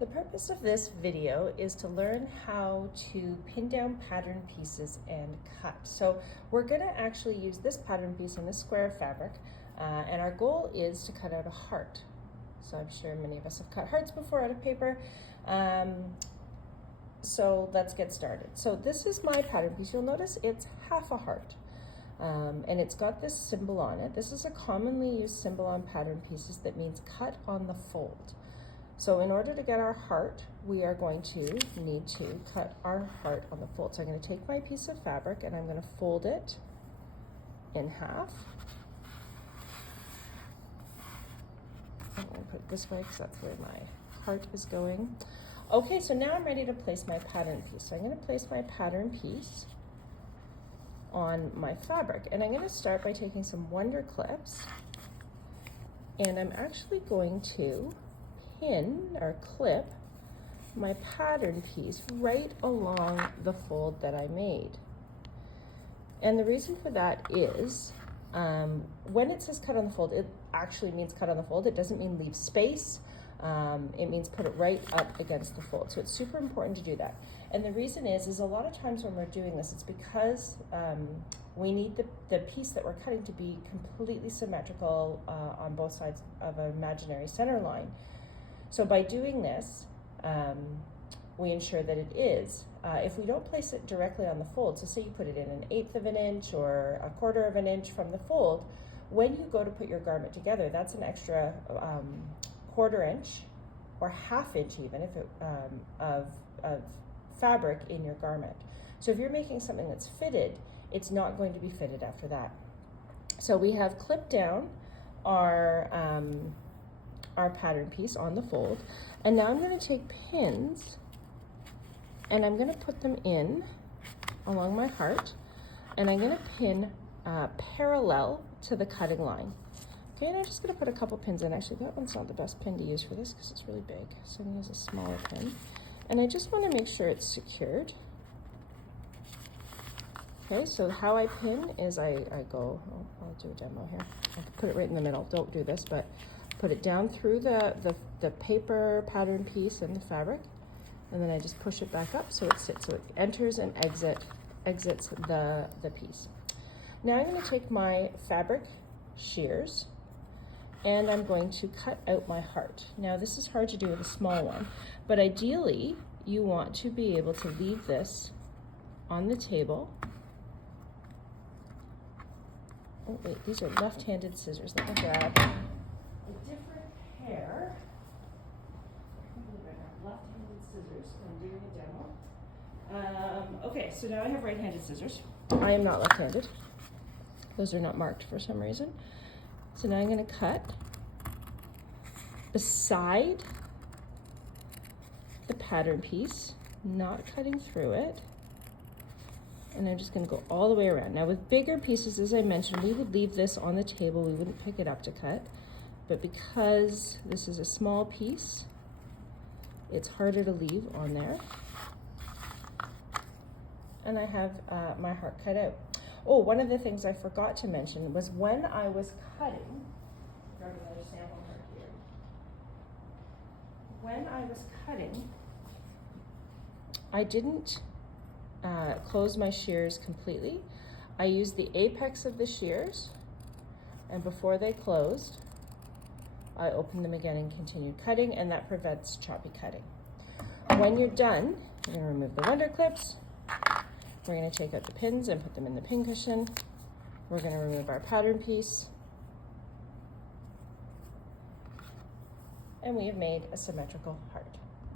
The purpose of this video is to learn how to pin down pattern pieces and cut. So we're going to actually use this pattern piece in this square of fabric, and our goal is to cut out a heart. So I'm sure many of us have cut hearts before out of paper. So let's get started. So this is my pattern piece. You'll notice it's half a heart. And it's got this symbol on it. This is a commonly used symbol on pattern pieces that means cut on the fold. So in order to get our heart, we are going to need to cut our heart on the fold. So I'm going to take my piece of fabric and I'm going to fold it in half. I'm going to put it this way because that's where my heart is going. Okay, so now I'm ready to place my pattern piece. So I'm going to place my pattern piece on my fabric, and I'm going to start by taking some Wonder Clips, and I'm actually going to pin or clip my pattern piece right along the fold that I made. And the reason for that is when it says cut on the fold, it actually means cut on the fold. It doesn't mean leave space. It means put it right up against the fold. So it's super important to do that. And the reason is a lot of times when we're doing this, it's because we need the piece that we're cutting to be completely symmetrical on both sides of an imaginary center line. So by doing this, we ensure that it is. If we don't place it directly on the fold, so say you put it in 1/8 of an inch or 1/4 of an inch from the fold, when you go to put your garment together, that's an extra 1/4 inch or 1/2 inch even if it, of fabric in your garment. So if you're making something that's fitted, it's not going to be fitted after that. So we have clipped down our pattern piece on the fold, and now I'm going to take pins and I'm going to put them in along my heart, and I'm going to pin parallel to the cutting line. Okay, and I'm just going to put a couple pins in. Actually, that one's not the best pin to use for this because it's really big, so I'm going to use a smaller pin. And I just want to make sure it's secured. Okay, so how I pin is I go, I'll do a demo here. I can put it right in the middle. Don't do this, but put it down through the paper pattern piece and the fabric, and then I just push it back up so it sits, so it enters and exits the piece. Now I'm going to take my fabric shears and I'm going to cut out my heart. Now this is hard to do with a small one, but ideally you want to be able to leave this on the table. Oh wait, these are left-handed scissors. Let me grab a different pair. Left-handed scissors. I'm doing a demo. Okay, so now I have right-handed scissors. I am not left-handed. Those are not marked for some reason. So now I'm going to cut beside the pattern piece, not cutting through it. And I'm just going to go all the way around. Now with bigger pieces, as I mentioned, we would leave this on the table. We wouldn't pick it up to cut. But because this is a small piece, it's harder to leave on there. And I have my heart cut out. Oh, one of the things I forgot to mention was when I was cutting, grab another sample heart here. When I was cutting, I didn't close my shears completely. I used the apex of the shears, and before they closed, I opened them again and continued cutting, and that prevents choppy cutting. When you're done, you're going to remove the Wonder Clips. We're going to take out the pins and put them in the pin cushion. We're going to remove our pattern piece. And we have made a symmetrical heart.